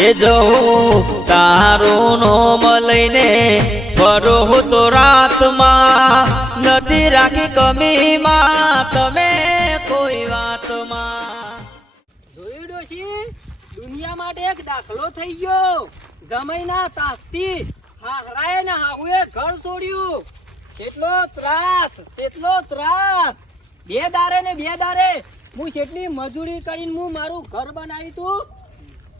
એ જવું તારું નોમ લઈને ફરો તો રાતમાં નથી રાખી કમીમાં તમે કોઈ વાતમાં. જોયું ડોશી, દુનિયા માટે એક દાખલો થઈ ગયો. જમાઈના તાસથી હાહરાએ ને હાહુએ ઘર છોડ્યું. કેટલો ત્રાસ. બે દારે હું કેટલી મજૂરી કરીને હું મારું ઘર બનાવ્યું તું.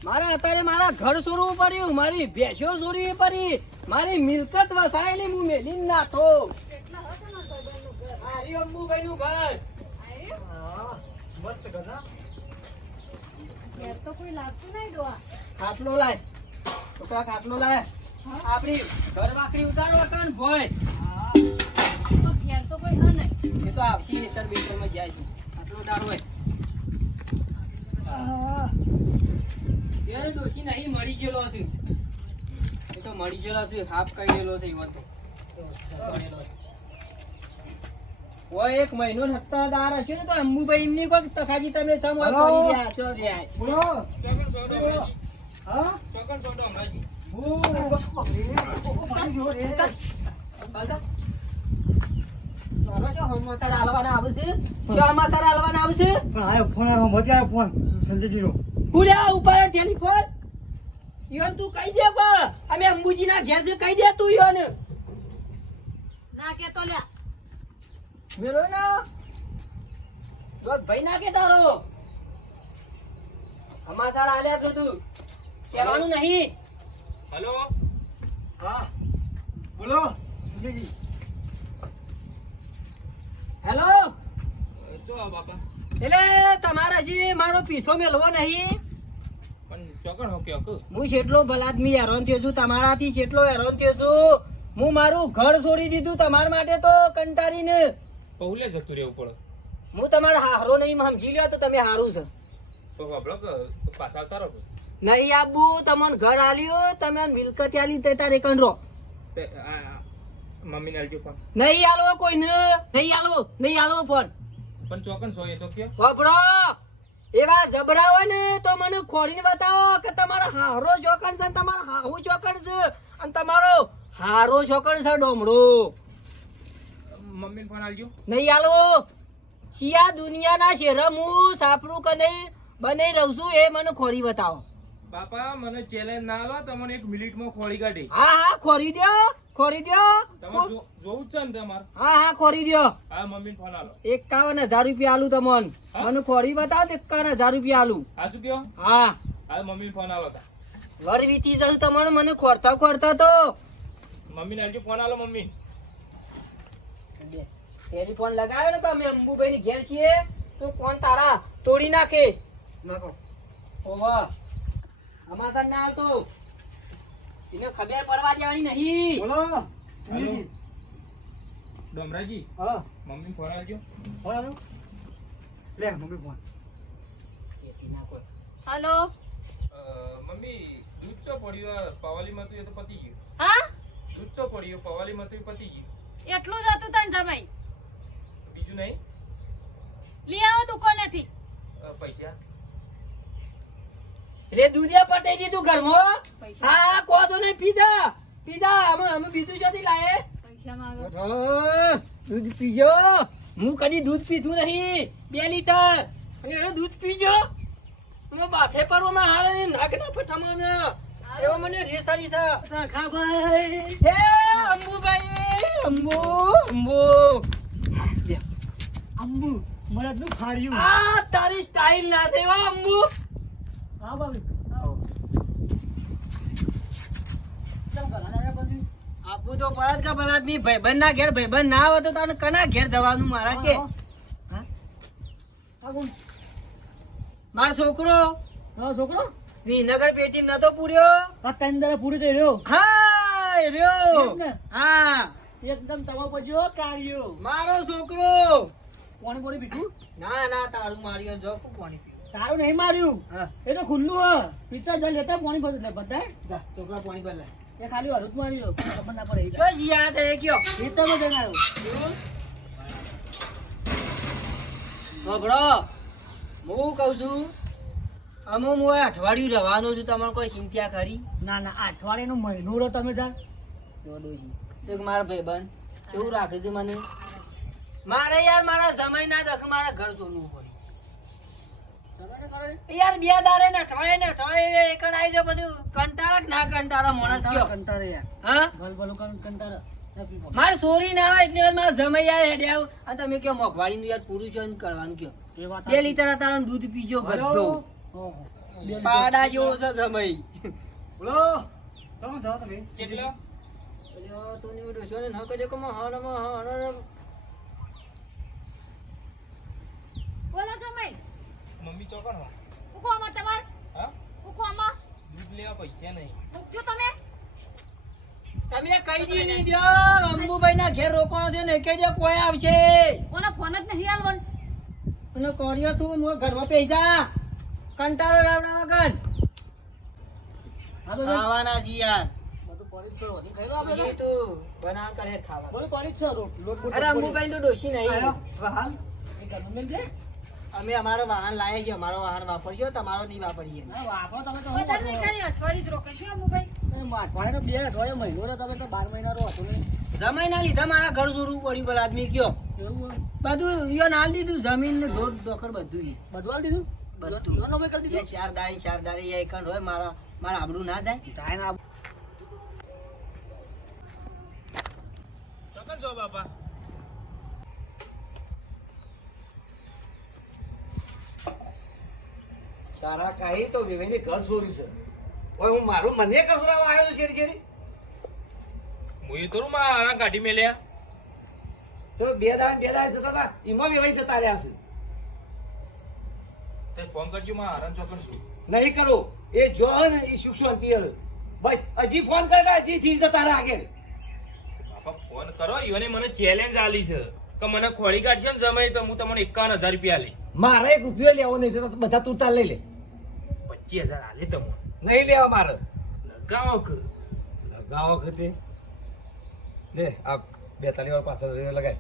મારા અત્યારે મારા ઘર છોડવું પડ્યું, મારી ભેંસો છોડવી પડી, મારી મિલકત વસાયેલી હું મેલીને નાખો. હારી અંબુભાઈ નું ઘર મસ્ત ઘર. તો કોઈ લાગતું નહીં ડોહા. ખાટલો લાય છોકરા, ખાટલો લાય. આપણી ઘર વાકડી ઉતારવા કણ ભોય. તો ઘેર તો કોઈ હા નહીં. એ તો આવશે હેતર બેતર માં જાય છે. ખાટલો ઉતાર હોય. એ ડોશી નહીં મળી ગયેલો છે. એ તો મળી ગયેલો છે, હાફ કરી ગયેલો છે. ઈવન તો ઓય એક મહિનો સત્તાદાર હશે ને તો અંબુભાઈ એમની કોક તખાજી તમે સમય કરી રહ્યા છો રહ્યા. બોલો હા ચોકન છોડો હમણાંજી. ટેલિફોન ઈવન તું કહી દે અમે અંબુજી ના ઘેર છે, કહી દે તું ઈવન. ના કે તો લ્યા. મેલો ના દોત ભાઈ ના કે તારો સમાચાર આલ્યા તો તું કહેવાનું નહીં. હેલો, હા બોલો. હેલો, જો બાપા એટલે તમારે હજી મારો પીછો મેલવો નહીં. પણ ચોકણ હોકે હોક હું કેટલો ભલાદમી હેરાન થયો છું તમારાથી, કેટલો હેરાન થયો છું. હું મારું ઘર છોડી દીધું તમારા માટે તો કંટાળીને. પૌલે જતું રહેવું પડે. હું તમારા હારો નહીં સમજી લ્યો તો તમે હારું છે. તો બાપડો પાછા આવતા રહો. નહીં આબુ, તમને ઘર આલ્યું, તમે મિલકત આલી તે તારે કંડરો. તે મમ્મીને આવજો પણ. નહીં આલો કોઈને, નહીં આલો ફોન. પણ ચોકન છો એ તો કે વાપરો એવા જબરા હોય ને તો મને ખોડીને બતાવો કે તમારો હારો ચોકણ છે, તમારો હાહુ ચોકણ છે, અને તમારો હારો ચોકણ છે ડોમડો. મમ્મીને ફોન આવજો. નહીં આલો. શિયા દુનિયાના શેરમ હું સાપરું કને બને રહું છું એ મને ખોરી બતાવો. બાપા મને ચેલેન્જ ના આલો, તમને 1 મિનિટમાં ખોળી કાઢી. હા ખોરી દ્યો. તમારે જોવું જ છે ને તમારે. હા ખોરી દ્યો. હા મમ્મીને ફોન આલો. 51,000 રૂપિયા આલું તમને. મને ખોરી બતાવો તો 51,000 રૂપિયા આલું. સાચું કયો? હા હા મમ્મીને ફોન આલો તા. વર વીતી જશું તમને મને ખોરતા તો. મમ્મીને આવજો ફોન આલો. મમ્મી ટેલિફોન લગાવ્યો ને તો અમે અંબુભાઈ ની ઘેર છીએ તો કોણ તારા તોડી નાખે. ઓવા અમાસા ના આવતો એને ખબર પડવા દેવાની નહીં. બોલો ડોમરાજી. હા મમ્મીને ફોન આવજો. લે મમ્મી ફોન. હેલો. મમ્મી દૂધ ચો પડ્યું પવાલીમાં તું એ તો પતી ગયું. હા દૂધ ચો પડ્યું પવાલીમાં તું પતી ગયું. એટલું જ હતું તને જમાઈ. બીજું નહીં. લઈ આવો દુકાનેથી. પૈસા રે દૂધિયા પટાઈ દીધું ઘરમાં. પૈસા. હા કો તો નહીં પીધા અમે બીજું ક્યાંથી લાયે. પૈસા માંગો. દૂધ પીજો. હું કદી દૂધ પીધું નહીં. 2 લીટર અને એને દૂધ પીજો. હું માથે પર હાલે નાકના પટામાં એવો મને રેસાડી છે. હે અંબુભાઈ, અંબુ મને નું ખાડ્યું. આ તારી સ્ટાઈલ ના છે હો અંબુ. હા બાબી આપું તો પરત કા પરત ની ભાઈબંધ ના ઘેર ભાઈબંધ ના આવે તો તને કના ઘેર જવાનું મારા કે. મારો છોકરો વિનગર પેટી નતો પૂર્યો. હા રહ્યો. હા એકદમ તમા પજો કાઢ્યો મારો છોકરો. પાણી પીધું? ના તારું માર્યો જો પાણી પીવું. તારું નહીં માર્યું. એ તો ખુલ્લું હ પીતા જલ લેતા પાણી ભર લે બધા છોકરા પાણી ભર લે. એ ખાલી હરુત માર્યો ખબર ના પડે. જો યાદ હે કયો પીતામાં જણાયો. બબડો હું કહું છું અમુક હું અઠવાડિયું રહેવાનું છું, તમારે કોઈ ચિંતા ખરી? ના ના અઠવાડિયાનો મહિનો રહો તમે તાર. જોડોજી શું મારા ભાઈબંધ કેવું રાખે છે મને? મારે યાર મારા સમય ના દખ મારા ઘર સોનું પડે યાર. બે દાડે ને અઠવાડિયે એક જ આવી જાવ બધું. કંટાળા કે ના કંટાળા માણસ કયો? કંટાળે યાર. હા ભલભલું કંટાળે. મારે સોરી ના આવે એટલે મારા સમય યાર હેડે આવ. અને તમે કયો મોંઘવાળીનું યાર પૂરું છે ને કરવાનું કયો? એ વાત 2 લીટર તારા દૂધ પીજો બધો. ઓહો. પાડા જેવો છે સમય. બોલો તમે જાઓ તમે. કેટલો અલ્યો તું ની ડોશો ને ન કહેજો કે મહાન બોલો જમાઈ મમ્મી ચોકણવા ઉકો આમાં તમાર હા ઉકો આમાં દૂધ લેવા પૈસા નહીં. ઉકજો તમે તમે કહી દીધી દો અંબુભાઈ ના ઘેર રોકાણો છે ને કહી દો કોઈ આવશે. ઓનો ફોન જ નહીં આલવન. અને કોરિયો તું મોર ઘરમાં પૈસા કંટાળો લાવડા વગર હાલો ખાવાના છે યાર. બધું પડી જ છે વધી ખાઈ લો આપણે. પછી તું બનાવ કરે ખાવા. બધું પડી જ છે લોટ બોટ. અરે અંબુભાઈ તો ડોશી નહીં. હાલ એ ઘરનું મેલ દે. અમે અમારો વાહન લાયા છે, અમારો વાહન વાપરજો, તમારો નહીં વાપરીએ. ના વાપરો તમે તો વધારે નહીં ખાલી અઠવાડિયું જ રોકાઈશું આ મોબાઈલ. અઠવાડિયાનો 2 અઠવાડિયો મહિનો રહો તમે તો 12 મહિના રહો હતો નહીં. જમાઈ ના લીધા મારા ઘર જોરવું પડ્યું પેલા આદમી કયો એવું હોય? બધું યો નાલ દીધું, જમીન ને ઢોર ઢોકર બધું ઈ. બધું હાલ દીધું બધું યોનો મેં કરી એ દીધું. ચાર દાડી એ કણ હોય મારા આબરૂ ના જાય. જાય ના ચોકન છો બાપા? તારા કાંઈ તો વિવેકને ઘર છોડ્યું છે. ઓય હું મારું મને કસુરાવા આવ્યો છું શેરી શેરી. હું એ થોડું મારા ગાડી મેલ્યા. તો બે દાડા જતા હતા એમાં વિવેક જતા રહ્યા છે. તે ફોન કરજો માં આરામ ચોકન છું. નહીં કરો એ જો ને એ સુખ શાંતિ હવે. બસ હજી ફોન કરે હજી થી જતા રહ્યા આગળ. બાપા ફોન કરો ઈવને મને ચેલેન્જ આલી છે કે મને ખોળી કાઢશો ને જમાઈ તો હું તમને 51,000 રૂપિયા લઈ. મારે 1 રૂપિયો લેવો નહીં તો બધા તું લઈ લે. 25,000 આલે તમને. નહીં લેવા મારે. લગાવો કે લગાવો વખતે લે આ 42 વાર પાછળ લગાય.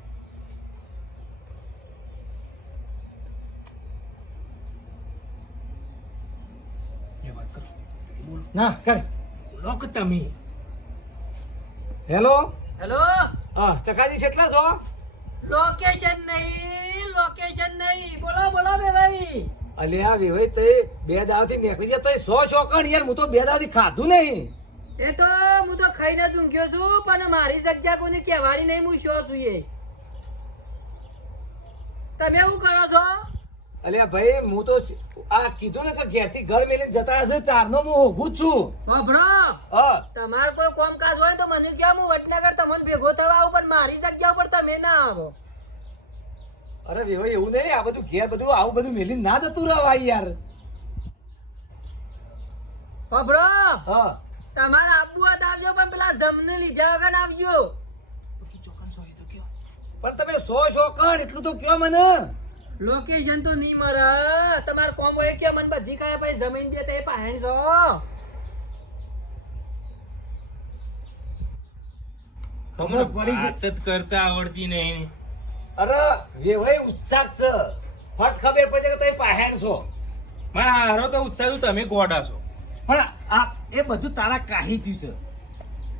ના કર. લોક તમે હેલો હેલો, હા ટકાજી કેટલા છો? લોકેશન નહીં. બોલો બોલો બે ભાઈ. અલ્યા વિવેક તે 2 દાવથી નીકળી જાય તો 100 શોકણ યાર હું તો 2 દાવથી ખાધું નહીં. એ તો હું તો ખાઈને જ ઊંઘ્યો છું, પણ મારી જગ્યા કોઈને કહેવાની નહીં. હું શો છું એ. તમે શું કરો છો? અલ્યા ભાઈ હું તો આ કીધું ને કે ઘેરથી ઘર મેલીને જતા હશે તારનો હું ઊભું જ છું. વાભરો, હા તમારે કોઈ કામકાજ હોય તો મને કહો, હું વડનગર તમને ભેગો થવા આવું, પણ મારી જગ્યા ઉપર તમે ના આવો. અરે વિવેક એવું નહીં, આ બધું ઘેર બધું આવું બધું મેલીને ના જતું રહેવાય યાર. વાભરો, હા તમારે આબુ હાથ આવજો, પણ પેલા જમને લીધા વગર આવજો. પણ તમે 100 શોકણ એટલું તો કયો મને. લોકેશન તો નહીં મળે. તમારે કોમ હોય કે મને બધી કહે પછી જમીન દે તો એ પાણી છો. ખબર પડી વાત જ કરતા આવડતી નહીં. અરે વેવાય ઉત્સાહ છે. ફટ ખબર પડે કે તમે પાહેણ છો. મારા હારો તો ઉત્સાહ તમે ગોડા છો. પણ આ એ બધું તારા કાહી થયું છે.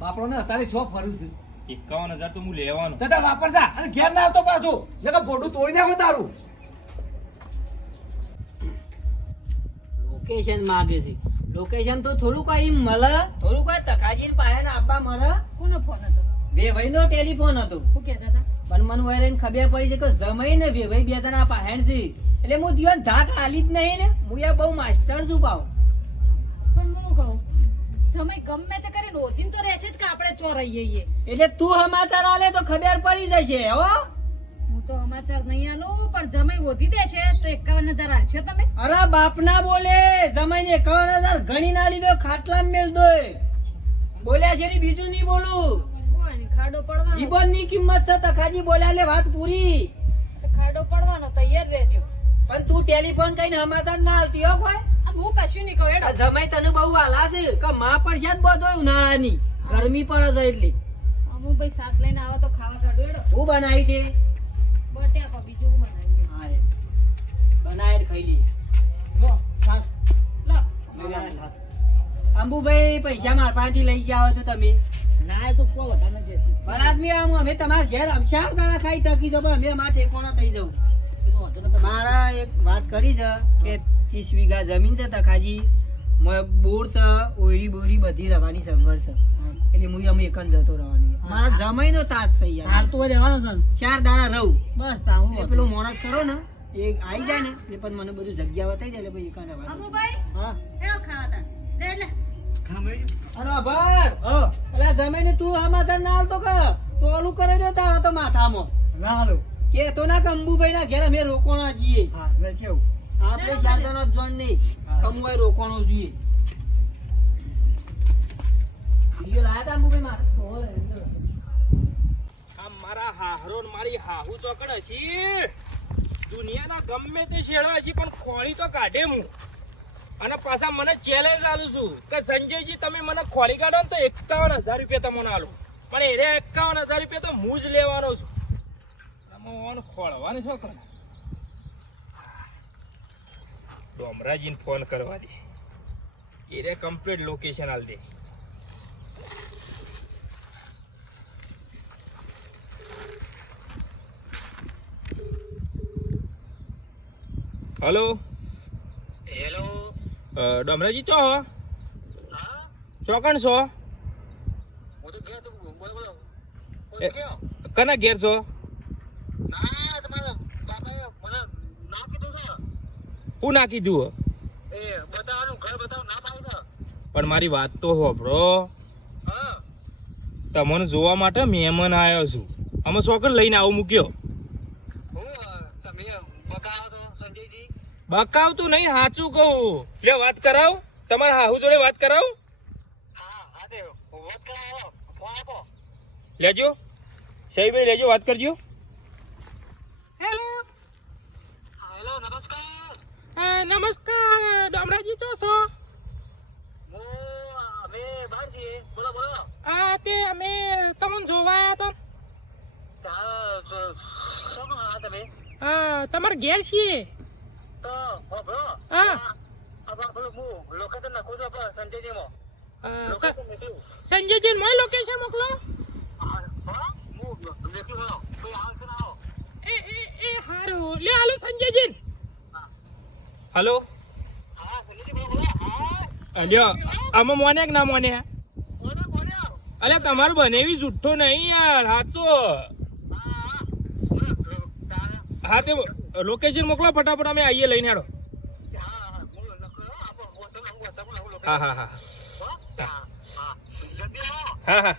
બાપડોને અત્યારે શોખ ફરું છે. 51,000 તો હું લેવાનો. દાદા વાપરજા અને ઘેર ના આવતો પાછું નકર બોડું તોડી નાખો તારું. લોકેશન માંગે છે. લોકેશન તો થોડું કઈ મળે, થોડું કઈ તકાજી પાયણ આપવા મળે. કોનો ફોન હતો? વેવાઈ નો ટેલિફોન હતો. શું કહેતા હતા? પણ મને વહેરાઈને ખબર પડી છે કે જમાઈ ને વેવાઈ બે જણા પાહેણ છે. એટલે હું દિવાન ધાક હાલી જ નહીં ને. હું યાર બહુ માસ્ટર છું પાવ. પણ હું કહું જમાઈ ગમે તે કરીને ઓધીન તો રહેશે જ કે આપણે ચોર રહીએ. એટલે તું સમાચાર આલે તો ખબર પડી જશે. હો હું તો સમાચાર નહીં આલું, પણ જમાઈ ઓધી દેશે તો 51,000 આલશો તમે? અરે બાપ ના બોલે. જમાઈ ને 51,000 ઘણી ના લીધો, ખાટલા મેલ દો. બોલ્યા છે એટલે બીજું નહીં બોલું. કોઈ નહીં, ખાડો પડવાનો. જીવન ની કિંમત છે તકાજી બોલ્યા એટલે વાત પૂરી. તો ખાડો પડવાનો તૈયાર રહેજો. પણ તું ટેલિફોન કઈને સમાચાર ના આવતી હો કોઈ. આ હું કશું નહીં કહું. આ હેડો. જમાઈ તને બહુ આલા છે કે માં પડશે જ બધો ઉનાળાની ગરમી પડે છે એટલે. અમુક ભાઈ સાસ લઈને આવો તો ખાવા કાઢો. હેડો. હું બનાવી દે. બટાકા બીજું હું બનાવી દે. હા રે બનાવી ખાઈ લઈએ. લો સાસ અંબુભાઈ પૈસા મારા પાસેથી લઈ જાઓ તો તમે ના એ તો કોઈ વધારે નથી કહેતી. પણ આદમી આમ અમે તમારા ઘેર ચાર દાડા ખાઈ ટકી દો અમે અમારા ટેકોનો થઈ જવું. એ તો વાંધો નથી. મારા એક વાત કરી છે કે 30 વીઘા જમીન છે તખાજી બોર છે ઓયરી બોરી બધી રહેવાની સગવડ છે એટલે હું અમે એક જ જતો રહેવાની મારા જમાઈનો તાજ છે યાર હાલ તો હોય રહેવાનો છે ને. 4 દાડા રહું બસ તારું એ પેલું માણસ કરો ને એ આવી જાય ને એટલે પછી મને બધું જગ્યા બતાવી જાય એટલે પછી એક જ રહેવાનું. અંબુભાઈ હા હેડો ખાવા તા લે અરે અભર પેલા જમાઈને તું સમાધાન ના હાલતો કે તો ઓલું કરી દે તારા તો માથામાં ના હાલો. કે તો ના કંબુભાઈ ના ઘેર અમે રોકોણા છીએ હા એટલે કેવું આપણે 4 જણો જ જોણ નહીં કંબુભાઈ રોકોણો છીએ વિડિયો લાયા તા અંબુભાઈ મારે આ મારા હાહરો ને મારી હાહુ ચોકડ હશી દુનિયાના ગમે તે શેડા હશી પણ ખોળી તો કાઢે હું અને પાછા મને ચેલેન્જ આલું છું કે સંજયજી તમે મને ખોળી કાઢો ને તો 51,000 રૂપિયા તમને આલું પણ એ 51,000 રૂપિયા તો હું જ લેવાનો છું આમાં ખોળવાનું શું કરે ડોમરાજીને ફોન કરવા દે એ રે કમ્પ્લીટ લોકેશન આલ દે હેલો હેલો ડોમરાજી ચો હો ચોકણ છો હું તો ગયા તો બોલો બોલો એ, કના ઘેર છો ના તમારા બાપાએ મને ના કીધું છે હું ના કીધું એ બતાવવાનું ઘર બતાવ ના પાડું છે પણ મારી વાત તો હોભળો હા તમને જોવા માટે મહેમાન આવ્યો છું અમે ચોકડ લઈને આવું મૂક્યો હું તમે બતાવો તો સંજયજી બકાવતું નહીં સાચું કહું લે વાત કરાવ તમારા હાહુ જોડે વાત કરાવ હા હા તે વાત કરાવો ફોન આપો લેજો સહીભાઈ લેજો વાત કરજો હેલો હેલો નમસ્કાર નમસ્કાર ડોમરાજી ચો છો હું અમે બહાર છીએ બોલો બોલો તે અમે તમને જોવા આવ્યા શું હા તમે હતા તમારા ઘેર છીએ તો બરો હા હવે બોલો હું લોકેશન નાખું છું આપણે સંજયજીમાં લોકેશન મોકલું સંજયજી મોય લોકેશન મોકલો હા હું મોકલું કોઈ આવે તો ના આવો એ હારું લે હાલો સંજયજી હાલો હા સંજયજી બોલો હા અલ્યો આમાં મોને કે ના મોને બોલો બોલો અલે તમારું બનેવી જુઠ્ઠો નહીં યાર સાચો હા તે લોકેશન મોકલો ફટાફટ અમે આવીએ લઈને હેડો હા હા હા હા હા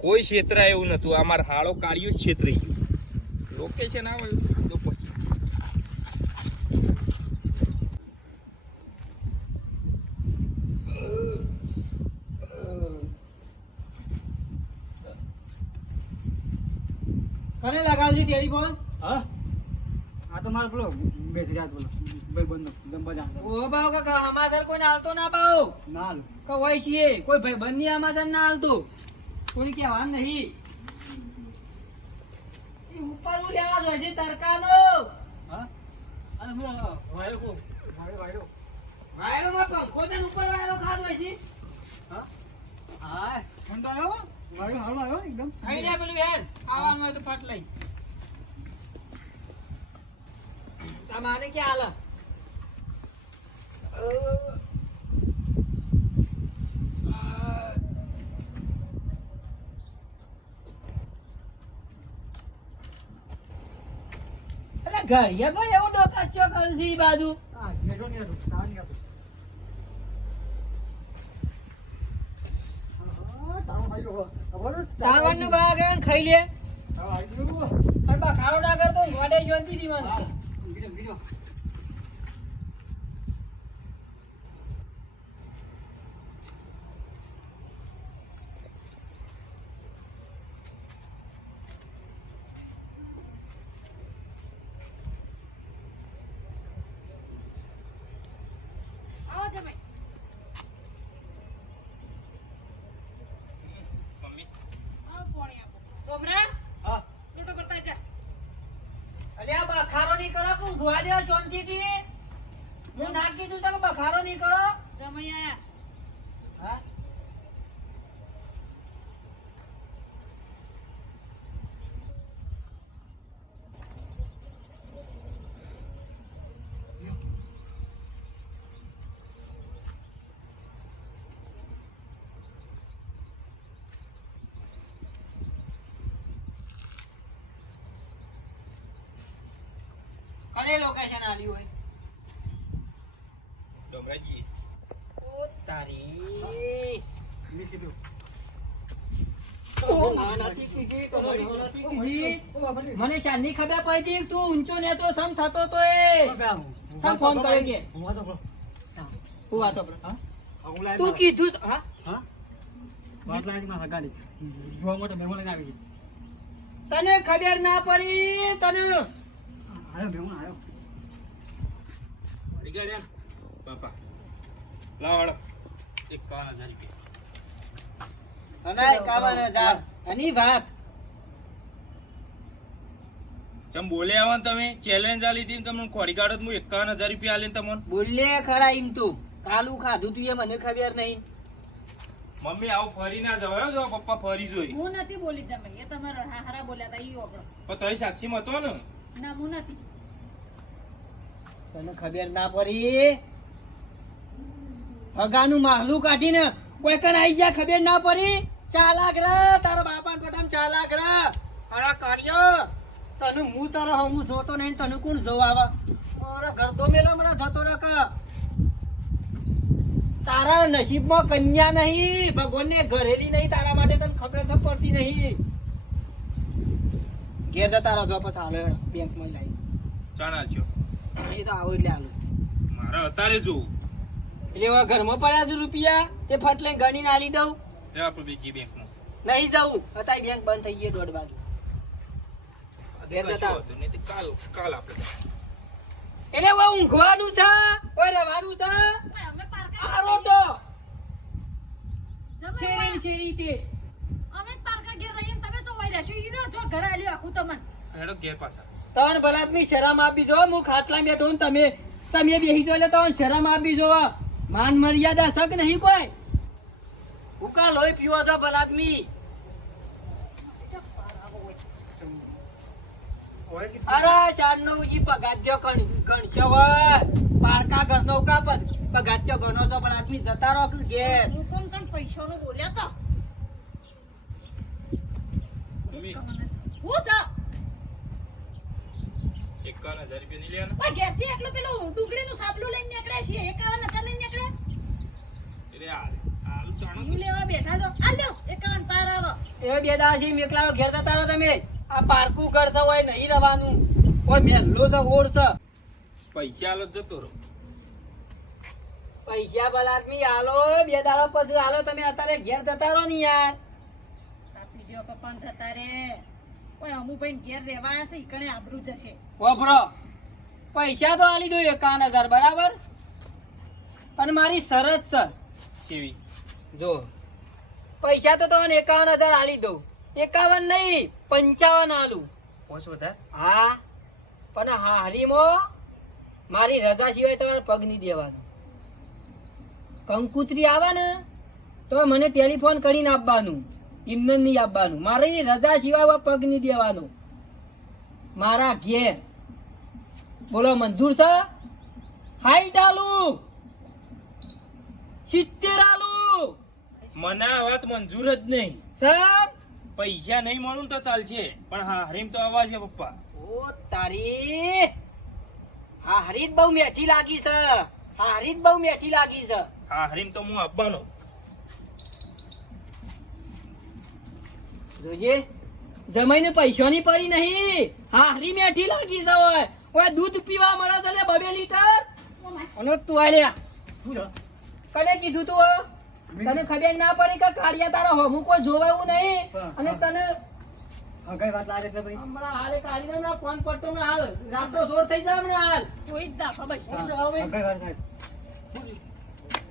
કોઈ ક્ષેત્ર એવું નતું અમાર હાળો કાઢ્યું જ છેતરી ગયું લોકેશન આવે તો પહોંચી કને લગાવજી ટેલિફોન હા આ તો મારો પેલો બેસી જાત બોલો ભાઈ બંધ દંબા જાણ ઓ બાવ કાકા હમાસર કોઈને હાલતો ના પાઓ ના હાલો કે હોય છીએ કોઈ ભાઈ બંધ હમાસર ના હાલતું કોઈ કહેવાનું નહીં એ ઉપર લેવા જોઈએ છે તરકાનો હા અને હું વાયરો કો વાયરો વાયરો માં પંખો તને ઉપર વાયરો ખાતો હોય છે હા હા ઠંડો આવ્યો વાયરો હાલો આવ્યો એકદમ ખાઈ લે પેલું યાર આવવાનું હોય તો ફટ લઈ તમારે ક્યાં હાલ ઘડિયા પણ એવું ડોકાચો કરશે ઈ બાજુ હા નેટો નહીં હતું તાર નહીં હતું હા તાવ ભાઈઓ ખબર તાવણનું બાગ હે, ખાઈ લે તાવ આવી ગયું પણ બા ખાડો ના કરતો ગોડે જોનતી હતી મને બીજો બીજો આવો જમાઈ આવો પાણી આપો ગોબરા હા લોટો ભરતા જા અલ્યા બા ખાડો નહીં કરો કે ઉઠવા દે શાંતિથી હું ના કીધું તમે બખારો નહીં કરો. જમાઈ આયા. હા કને લોકેશન આલ્યું હોય? ડમરાજી ઓ તારી મને શાની ખબર પડી તું ઊંચો નેચો સમ થતો તો એ સમ ફોન કરે કે હું વાતો તું કીધું હા તને ખબર ના પડી તને મળી ગયા રે પાપા લાવ હાલો 51,000 રૂપિયા અને 51,000 આની વાત ચમ બોલે આવો ને તમે ચેલેન્જ આલી હતી ને તમને ખોરી કાઢો તો હું 51,000 રૂપિયા આલીને તમને બોલે ખરા એમ તું કાલું ખાધું તું એ મને ખબર નહીં. મમ્મી આવું ફરી ના જવાયો જો પપ્પા ફરી જોઈ હું નથી બોલી જમાઈ એ તમારા હારા બોલ્યા હતા ઈ ઓપડો પણ તઈ સાક્ષી હતો ને ના હું નથી. તને ખબર ના પડી ભગાનું માહલું કાઢીને કોઈ કણ આઈ ગયા ખબર ના પડી. ચાલાક રે તારા બાપાને પટામ ચાલાક રે અરે કર્યો તને હું તારા હું જોતો નહીં તને કોણ જોવા આવે અરે ગરદો મેલા મને જતો રે કે તારા નસીબમાં કન્યા નહીં ભગવાનને ઘરેલી નહીં તારા માટે તને ખબર છે પડતી નહીં. ઘેર જતા રહો જો પછી હાલો બેંકમાં લાવી ચાણા છો એ તો આવો એટલે હાલો મારે અત્યારે જોવું એટલે હવે ઘરમાં પડ્યા છે રૂપિયા એ ફટ લઈને ગણીને આલી દઉં. એ આપણે બીજી બેંકમાં નહીં જવું અત્યારે બેંક બંધ થઈ ગઈ 1:30 વાગે. ઘેર જતા રહો. નહીં તો કાલ આપણે એટલે હવે ઊંઘવાનું છે ઓય રવાનું છે ઓય, અમે પારકા આ રોટો જમાઈ શેરી આયા. શેરી તે અમે જ પારકા ઘેર રહીને તમે ચોવાઈ રહેશો ઈ રહ્યો જો ઘરે આલ્યું આખું તમને. હેડો ઘેર પાછા તન ભલાદમી શરમ આપી જો હું ખાટલા બેઠો ને તમે બેહી જો એટલે તન શરમ આપી જો માન મર્યાદા શક નહીં કોઈ ઉકા લોહી પીવો છો ભલાદમી. અરે ચારનો ઉજી પગાડ્યો ગણશો હોય પારકા ઘરનો કા પગાડ્યો ગણો છો ભલાદમી જતા રહો કે ઘેર. હું કોણ કોણ પૈસાનું બોલ્યા તો મમ્મી હું છે 51,000 રૂપિયા નહીં લેવાના ઓય ઘેરથી એકલું પેલું ડુંગળીનું સાબલું લઈને નીકળે છે 51,000 લઈને નીકળે એટલે આલુ ચાણો જીવ લેવા બેઠા છો આલ દો 51 પાર આવો એ બે દાસી મેકલાઓ ઘેર જતા રહો તમે. આ પારકું ઘર છે હોય નહીં રહેવાનું કોઈ મેલ્લો છે ઓર છે પૈસા આલો તો જતો રહો પૈસા ભલાદમી હાલો 2 દાડા પછી હાલો તમે અત્યારે ઘેર જતા રહો ને યાર. આપી દ્યો કપાન જતા રે ઓય અમુભાઈ ઘેર રહેવા છે ઈકણે આબરૂ જશે વફરો પૈસા તો આલી દો 51,000 બરાબર પણ મારી શરત છે કેવી જો પૈસા તો તમને 51,000 આલી દઉં 51 નહીં 55 આલું. પોચ વધારે હા પણ હા હરીમાં મારી રજા સિવાય તમારે પગ નહીં દેવાનો. કંકુતરી આવે ને તો મને ટેલિફોન કરીને આપવાનું એમને નહીં આપવાનું. મારી રજા સિવાય પગ નહીં દેવાનો મારા ઘેર. બોલો મંજૂર છે? હાઈટ આલું 70 આલું મને આ વાત મંજૂર જ નહીં સબ. પૈસા નહીં મળું તો ચાલશે પણ હા હરીમ તો આવા છે પપ્પા ઓ તારી હા હરીત બહુ મેઠી લાગી છે. હા હરીત બહુ મેઠી લાગી છે. હા હરીમ તો હું આપવાનો જોજે જમાઈને પૈસાની પડી નહીં. હા હરી મેઠી લાગી છે. ઓય દૂધ પીવા મળે છે લે 2 લીટર અને તું આલ્યા કને કીધું તું તને ખબર ના પડી કે કાળિયા તારા હોમું કોઈ જોવાયું નહીં અને તને હમણાં હાલે કાઢીને હમણાં ફોન પડતો હમણાં હાલ રાત તો સોર થઈ જાય હમણાં હાલ કોઈ જ દાખા બસ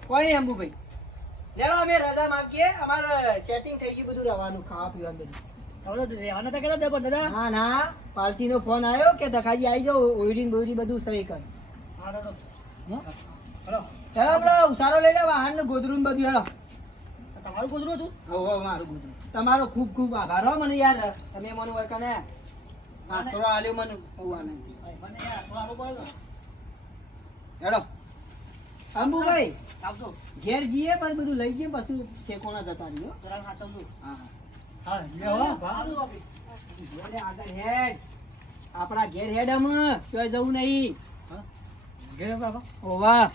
કોઈ નહીં અંબુભાઈ લેલો અમે રજા માંગીએ અમારે સેટિંગ થઈ ગયું બધું રહેવાનું ખાવા પીવાનું બધું ના ના પાર્ટીનો ફોન આવ્યો કે દખાજી આવી જાઓ ઓઈડીન બોઈડી બધું સહી કર ચાલો આપણે ઉસારો લઈ લે વાહન ને ગોદરું ને બધું હેલો. તમારું ગોદરું હતું હોવ મારું ગોદરું. તમારો ખૂબ ખૂબ આભાર હો મને યાર તમે મને હોય કને થોડો આલ્યો મને બહુ આનંદ મને યાર થોડું પડે હેડો અંબુભાઈ આવજો ઘેર જઈએ પછી બધું લઈ જઈએ પછી ઠેકોણા જતા રહીએ હો. જરા સાચવજો હા હા. હા લે હો આવજો બાપી ઘેરે આગળ હેડ આપણા ઘેર હેડ અમે ચોય જવું નહીં ઘેર બાપા ઓવા